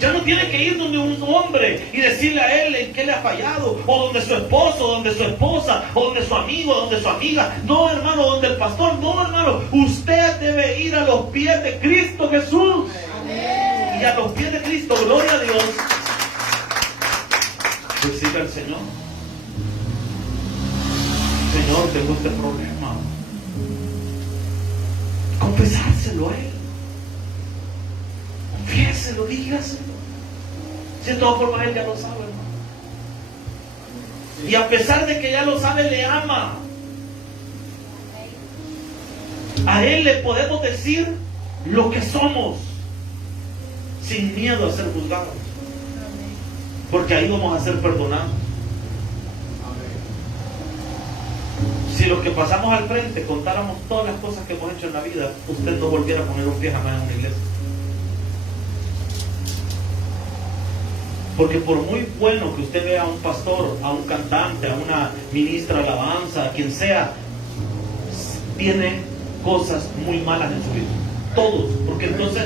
Ya no tiene que ir donde un hombre y decirle a él en qué le ha fallado, o donde su esposo, donde su esposa, o donde su amigo, donde su amiga. No, hermano, donde el pastor. No, hermano, usted debe ir a los pies de Cristo Jesús. Amén. Y a los pies de Cristo, gloria a Dios, Decirle al Señor: Señor, tengo este problema. Confesárselo a Él. Confiéselo, dígaselo. Si de todas formas Él ya lo sabe, hermano. Y a pesar de que ya lo sabe, le ama. A Él le podemos decir lo que somos, sin miedo a ser juzgados. Porque ahí vamos a ser perdonados. Si los que pasamos al frente contáramos todas las cosas que hemos hecho en la vida, usted no volviera a poner un pie jamás en una iglesia. Porque por muy bueno que usted vea a un pastor, a un cantante, a una ministra de alabanza, a quien sea, tiene cosas muy malas en su vida. Todos. Porque entonces,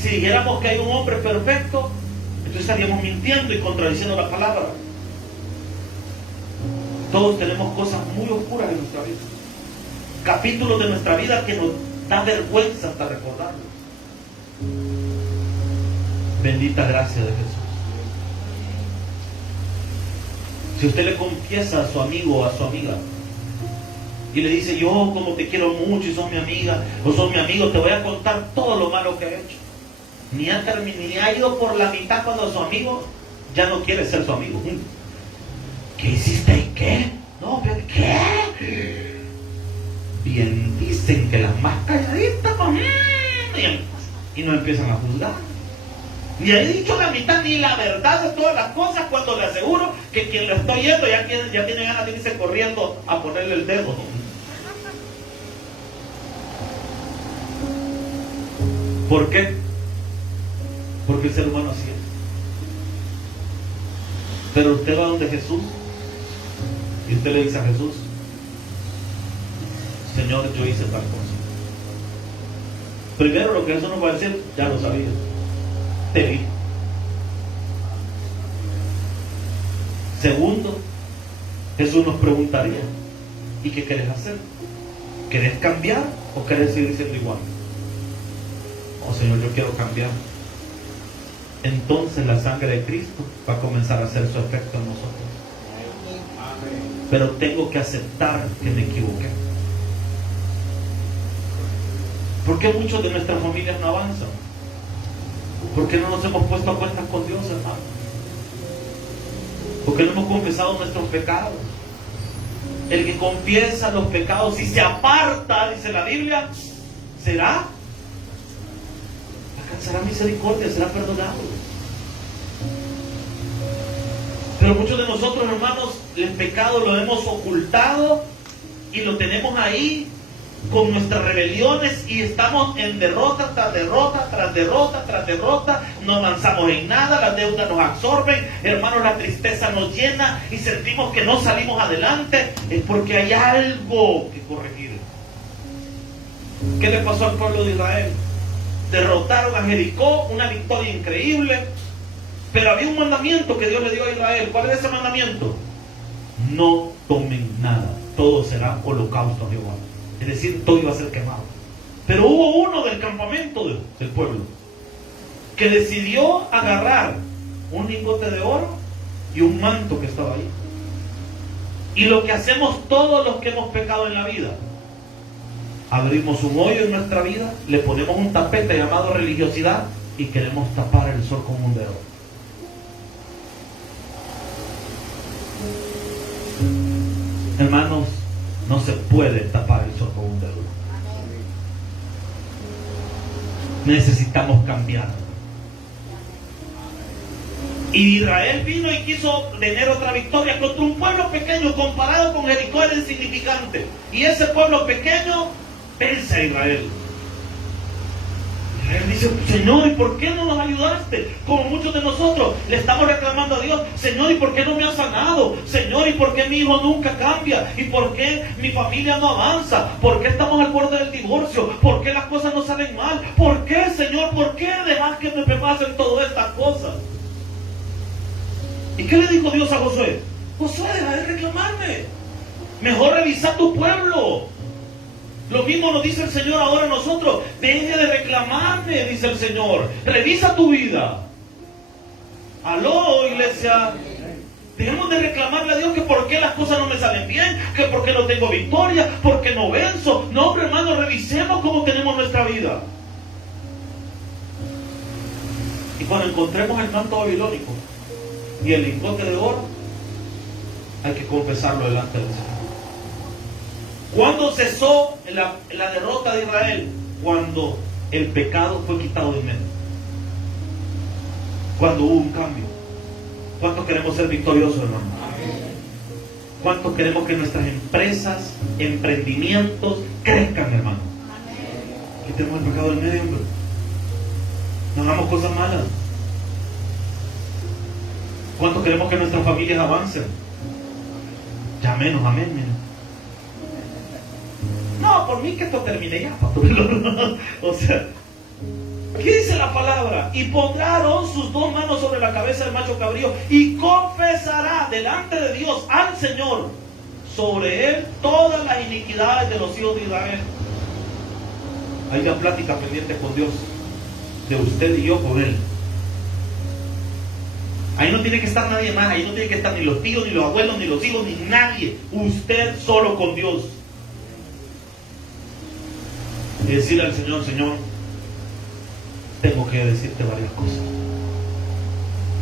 si dijéramos que hay un hombre perfecto, entonces estaríamos mintiendo y contradiciendo la palabra. Todos tenemos cosas muy oscuras en nuestra vida. Capítulos de nuestra vida que nos da vergüenza hasta recordarlos. Bendita gracia de Jesús. Si usted le confiesa a su amigo o a su amiga y le dice: yo como te quiero mucho y sos mi amiga o sos mi amigo, te voy a contar todo lo malo que he hecho. Ni ha ido por la mitad cuando su amigo ya no quiere ser su amigo. ¿Qué hiciste y qué? No, pero ¿qué? Bien dicen que las más calladitas, y no empiezan a juzgar. Ni he dicho la mitad ni la verdad de todas las cosas, cuando le aseguro que quien lo está oyendo ya tiene ganas de irse corriendo a ponerle el dedo. ¿Por qué? Porque el ser humano así es. Pero usted va donde Jesús y usted le dice a Jesús: Señor, yo hice tal cosa. Primero lo que Jesús nos va a decir: ya lo sabía, te vi. Segundo, Jesús nos preguntaría: ¿y qué querés hacer? ¿Querés cambiar o querés seguir siendo igual? Oh, Señor, yo quiero cambiar. Entonces la sangre de Cristo va a comenzar a hacer su efecto en nosotros. Pero tengo que aceptar que me equivoqué. ¿Por qué muchos de nuestras familias no avanzan? ¿Por qué no nos hemos puesto a cuentas con Dios, hermano? ¿Por qué no hemos confesado nuestros pecados? El que confiesa los pecados y se aparta, dice la Biblia, alcanzará misericordia, será perdonado. Pero muchos de nosotros, hermanos, el pecado lo hemos ocultado y lo tenemos ahí con nuestras rebeliones y estamos en derrota tras derrota, tras derrota, tras derrota. No avanzamos en nada, las deudas nos absorben, hermanos, la tristeza nos llena y sentimos que no salimos adelante. Es porque hay algo que corregir. ¿Qué le pasó al pueblo de Israel? Derrotaron a Jericó, una victoria increíble, pero había un mandamiento que Dios le dio a Israel. ¿Cuál es ese mandamiento? No tomen nada, todo será holocausto a Jehová. Es decir, todo iba a ser quemado. Pero hubo uno del campamento del pueblo que decidió agarrar un lingote de oro y un manto que estaba ahí. Y lo que hacemos todos los que hemos pecado en la vida: abrimos un hoyo en nuestra vida, le ponemos un tapete llamado religiosidad y queremos tapar el sol con un dedo. Hermanos, no se puede tapar el sol con un dedo. Necesitamos cambiar. Y Israel vino y quiso tener otra victoria contra un pueblo pequeño. Comparado con Jericó era insignificante. Y ese pueblo pequeño vence a Israel. Israel dice: Señor, ¿y por qué no nos ayudaste? Como muchos de nosotros le estamos reclamando a Dios: Señor, ¿y por qué no me has sanado? Señor, ¿y por qué mi hijo nunca cambia? ¿Y por qué mi familia no avanza? ¿Por qué estamos al borde del divorcio? ¿Por qué las cosas no salen mal? ¿Por qué, Señor? ¿Por qué dejas que me pasen todas estas cosas? ¿Y qué le dijo Dios a Josué? Josué, deja de reclamarme. Mejor revisa tu pueblo. Lo mismo nos dice el Señor ahora a nosotros: deje de reclamarme, dice el Señor. Revisa tu vida. Aló, iglesia. Dejemos de reclamarle a Dios que por qué las cosas no me salen bien, que por qué no tengo victoria, por qué no venzo. No, hombre, hermano, revisemos cómo tenemos nuestra vida. Y cuando encontremos el manto babilónico y el lingote de oro, hay que confesarlo delante del Señor. ¿Cuándo cesó la derrota de Israel? Cuando el pecado fue quitado de en medio. Cuando hubo un cambio. ¿Cuántos queremos ser victoriosos, hermano? ¿Cuántos queremos que nuestras empresas, emprendimientos crezcan, hermano? Quitemos el pecado del medio, hombre. No hagamos cosas malas. ¿Cuántos queremos que nuestras familias avancen? Ya menos, amén, mira. No, por mí que esto termine ya, pastor. O sea, ¿qué dice la palabra? Y pondrá Aarón sus dos manos sobre la cabeza del macho cabrío y confesará delante de Dios al Señor sobre él todas las iniquidades de los hijos de Israel. Hay una plática pendiente con Dios, de usted y yo con él. Ahí no tiene que estar nadie más, ahí no tiene que estar ni los tíos, ni los abuelos, ni los hijos, ni nadie. Usted solo con Dios. Y decirle al Señor, Señor, tengo que decirte varias cosas.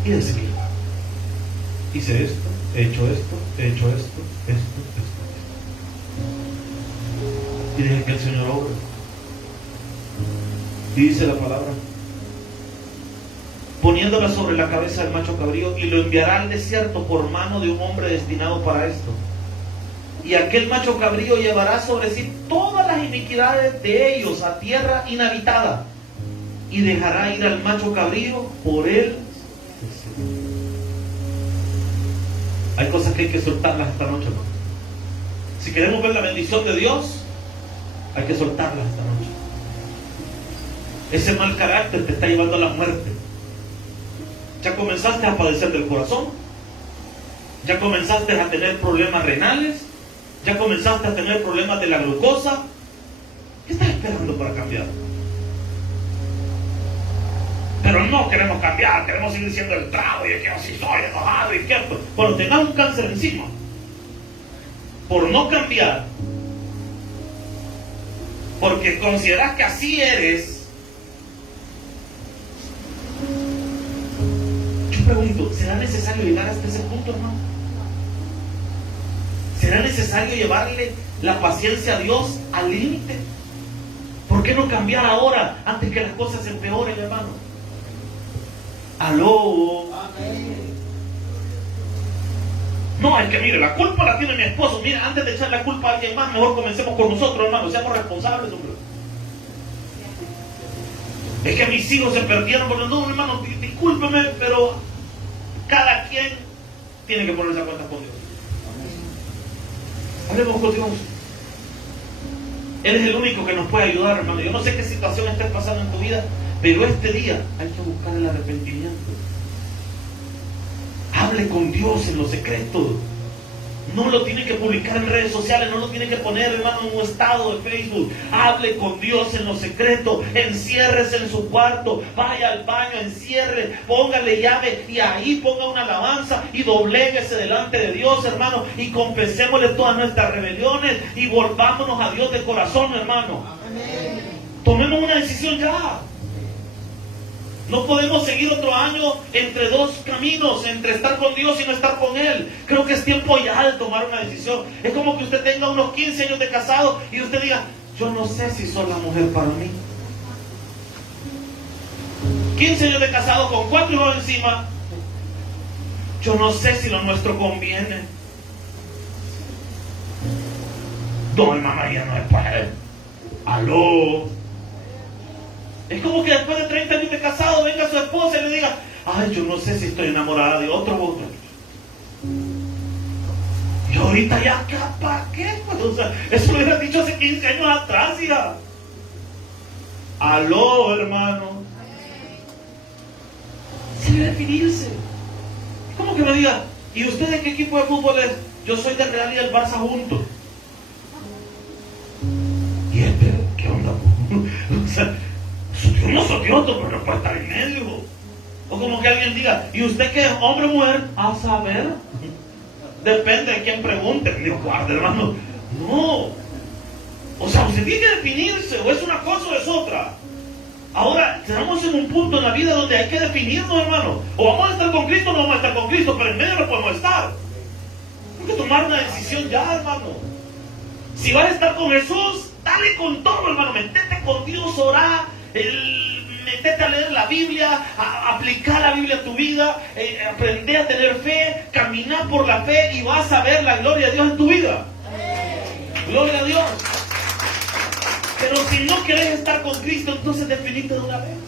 Y decirle, hice esto, he hecho esto, esto. Y deje que el Señor obre. Y dice la palabra, poniéndola sobre la cabeza del macho cabrío, y lo enviará al desierto por mano de un hombre destinado para esto. Y aquel macho cabrío llevará sobre sí todas las iniquidades de ellos a tierra inhabitada, y dejará ir al macho cabrío por él. Hay cosas que hay que soltarlas esta noche, hermano. Si queremos ver la bendición de Dios, hay que soltarlas esta noche. Ese mal carácter te está llevando a la muerte. Ya comenzaste a padecer del corazón, ya comenzaste a tener problemas renales, ya comenzaste a tener problemas de la glucosa. ¿Qué estás esperando para cambiar? Pero no queremos cambiar, queremos seguir siendo el trago y que así soy enojado y quieto. Cuando tengas un cáncer encima, por no cambiar, porque consideras que así eres, yo pregunto, ¿será necesario llegar hasta ese punto, hermano? ¿Será necesario llevarle la paciencia a Dios al límite? ¿Por qué no cambiar ahora antes que las cosas se empeoren, hermano? Aló. Amén. No, es que mire, la culpa la tiene mi esposo. Mira, antes de echar la culpa a alguien más, mejor comencemos con nosotros, hermano. Seamos responsables, hombre. Es que mis hijos se perdieron por no, hermano, discúlpeme, pero cada quien tiene que ponerse a cuentas con Dios. Hablemos con Dios. Él es el único que nos puede ayudar, hermano. Yo no sé qué situación estés pasando en tu vida, pero este día hay que buscar el arrepentimiento. Hable con Dios en lo secreto. No lo tiene que publicar en redes sociales, no lo tiene que poner, hermano, en un estado de Facebook. Hable con Dios en lo secreto, enciérrese en su cuarto, vaya al baño, encierre, póngale llave y ahí ponga una alabanza y dobléguese delante de Dios, hermano, y confesémosle todas nuestras rebeliones y volvámonos a Dios de corazón, hermano. Amén. Tomemos una decisión ya. No podemos seguir otro año entre dos caminos, entre estar con Dios y no estar con Él. Creo que es tiempo ya de tomar una decisión. Es como que usted tenga unos 15 años de casado y usted diga, yo no sé si soy la mujer para mí. 15 años de casado con 4 hijos encima. Yo no sé si lo nuestro conviene. No, hermano, ya no es para él. Aló. Es como que después de 30 años de casado venga su esposa y le diga, ay, yo no sé si estoy enamorada de otro o otro. Y ahorita ya, ¿para qué? O sea, eso lo hubiera dicho hace 15 años atrás, hija. Aló, hermano. Se debe definirse. Es como que me diga, ¿y usted de qué equipo de fútbol es? Yo soy del Real y del Barça juntos. ¿Y este? ¿Qué onda? O sea, yo no soy otro, pero no puede estar en medio. O como como que alguien diga, ¿y usted qué es, hombre o mujer? A saber. Depende de quién pregunte. Digo, guarda, hermano. No. O sea, usted tiene que definirse, o es una cosa o es otra. Ahora, estamos en un punto en la vida donde hay que definirnos, hermano. O vamos a estar con Cristo o no vamos a estar con Cristo, pero en medio no podemos estar. Hay que tomar una decisión ya, hermano. Si vas a estar con Jesús, dale con todo, hermano. Métete con Dios, orá, métete a leer la Biblia, a aplicar la Biblia a tu vida, aprender a tener fe, caminar por la fe y vas a ver la gloria de Dios en tu vida. Gloria a Dios. Pero si no querés estar con Cristo, entonces definite de una vez.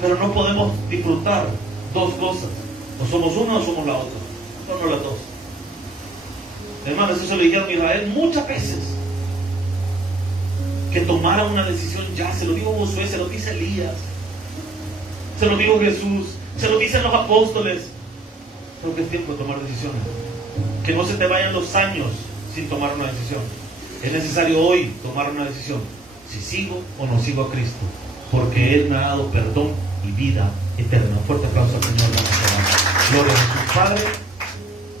Pero no podemos disfrutar dos cosas. O somos una o somos la otra. No las dos. Hermanos, eso le dijeron a Israel muchas veces. Que tomara una decisión ya. Se lo dijo Josué, se lo dice Elías, se lo dijo Jesús, se lo dicen los apóstoles. Creo que es tiempo de tomar decisiones. Que no se te vayan los años sin tomar una decisión. Es necesario hoy tomar una decisión. Si sigo o no sigo a Cristo. Porque Él me ha dado perdón y vida eterna. Un fuerte aplauso al Señor. Gloria a Jesús. Padre,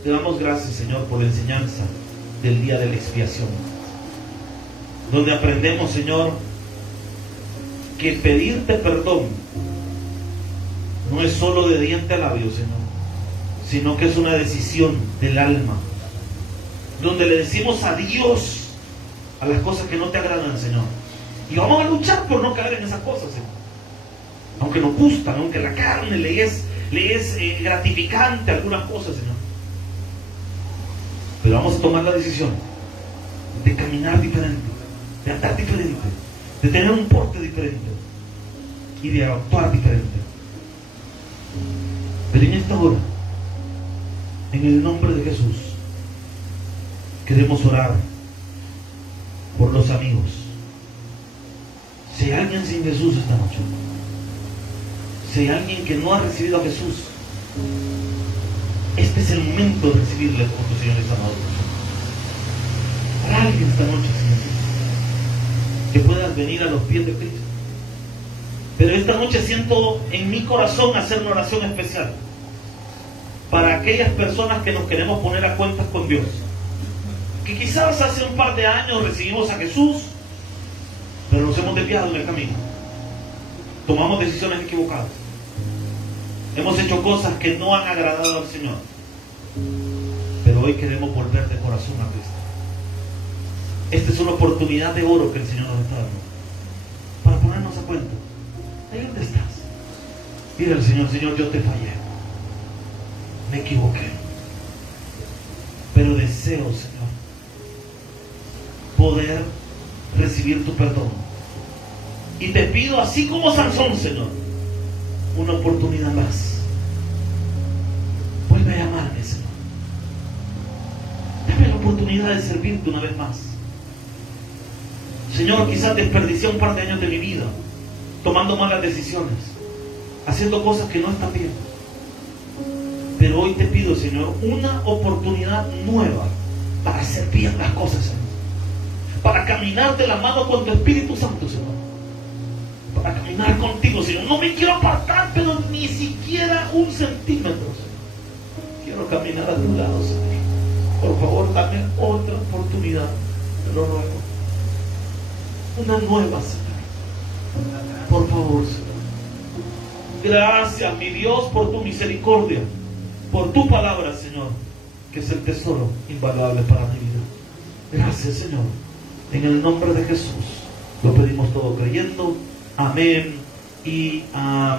te damos gracias, Señor, por la enseñanza del día de la expiación. Donde aprendemos, Señor, que pedirte perdón no es solo de diente a labio, Señor, sino que es una decisión del alma. Donde le decimos adiós a las cosas que no te agradan, Señor. Y vamos a luchar por no caer en esas cosas, Señor. Aunque nos gustan, aunque la carne le es gratificante algunas cosas, Señor. Pero vamos a tomar la decisión de caminar diferente, de andar diferente, de tener un porte diferente y de actuar diferente. Pero en esta hora, en el nombre de Jesús, queremos orar por los amigos. Si hay alguien sin Jesús esta noche, si hay alguien que no ha recibido a Jesús, este es el momento de recibirle como tu Señor y Salvador. Para alguien esta noche, Señor, que puedas venir a los pies de Cristo. Pero esta noche siento en mi corazón hacer una oración especial para aquellas personas que nos queremos poner a cuentas con Dios. Que quizás hace un par de años recibimos a Jesús, pero nos hemos desviado en el camino. Tomamos decisiones equivocadas. Hemos hecho cosas que no han agradado al Señor. Pero hoy queremos volver de corazón a Cristo. Esta es una oportunidad de oro que el Señor nos está dando para ponernos a cuenta. Ahí donde estás. Dile al Señor, Señor, yo te fallé. Me equivoqué. Pero deseo, Señor, poder recibir tu perdón. Y te pido, así como Sansón, Señor, una oportunidad más. Vuelve a llamarme, Señor. Dame la oportunidad de servirte una vez más. Señor, quizás desperdicié un par de años de mi vida tomando malas decisiones, haciendo cosas que no están bien. Pero hoy te pido, Señor, una oportunidad nueva para hacer bien las cosas, Señor. Para caminar de la mano con tu Espíritu Santo, Señor. Para caminar contigo, Señor. No me quiero apartar, pero ni siquiera un centímetro, Señor. Quiero caminar a tu lado, Señor. Por favor, dame otra oportunidad. Te lo ruego. Una nueva, Señor. Por favor, Señor. Gracias, mi Dios, por tu misericordia. Por tu palabra, Señor, que es el tesoro invaluable para mi vida. Gracias, Señor. En el nombre de Jesús lo pedimos todo creyendo. Amén y amén.